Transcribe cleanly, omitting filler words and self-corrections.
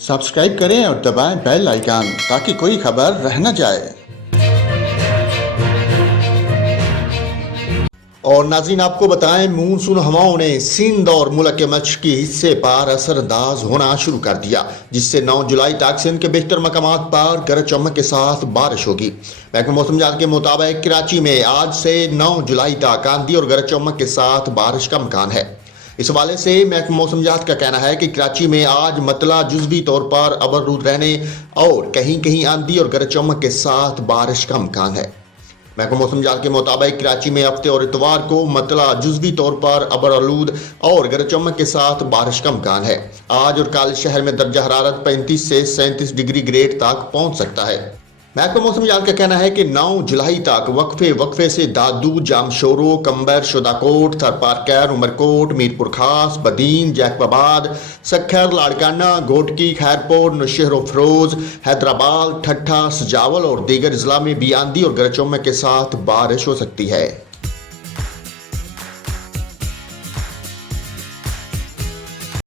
Subscribe करें और दबाएं बेल आइकन ताकि कोई खबर रह न जाए। और नाज़रीन आपको बताएं, मानसून हवाओं ने सिंध और मुल्क के मशरकी हिस्से पर असरअंदाज होना शुरू कर दिया, जिससे 9 जुलाई तक सिंध के बेशतर मकामात पर गरज चमक के साथ बारिश होगी। महकमा मौसम जात के मुताबिक कराची में आज से 9 जुलाई तक आंधी और गरज चमक के साथ बारिश का इम्कान है। इस हवाले से महकमा मौसम जात का कहना है कि कराची में आज मतला जुज़वी तौर पर अबरूद रहने और कहीं कहीं आंधी और गरज चमक के साथ बारिश का इम्कान है। महकमा मौसम जात के मुताबिक कराची में हफ्ते और इतवार को मतला जुज़वी तौर पर अबरूद और गरज चमक के साथ बारिश का इम्कान है। आज और कल शहर में दर्जा हरारत 35 से 37 डिग्री ग्रेड तक पहुंच सकता है। महकमा मौसम जात का कहना है कि 9 जुलाई तक वक्फे से दादू, जामशोरो, कंबर, शुदाकोट, थरपारकर, उमरकोट, मीरपुर खास, बदीन, जैकबाबाद, सखर, लाड़काना, घोटकी, खैरपुर, नौशहर फरोज, हैदराबाद, ठट्ठा, सजावल और दीगर अजला में भी आंधी और गरज चमक के साथ बारिश हो सकती है।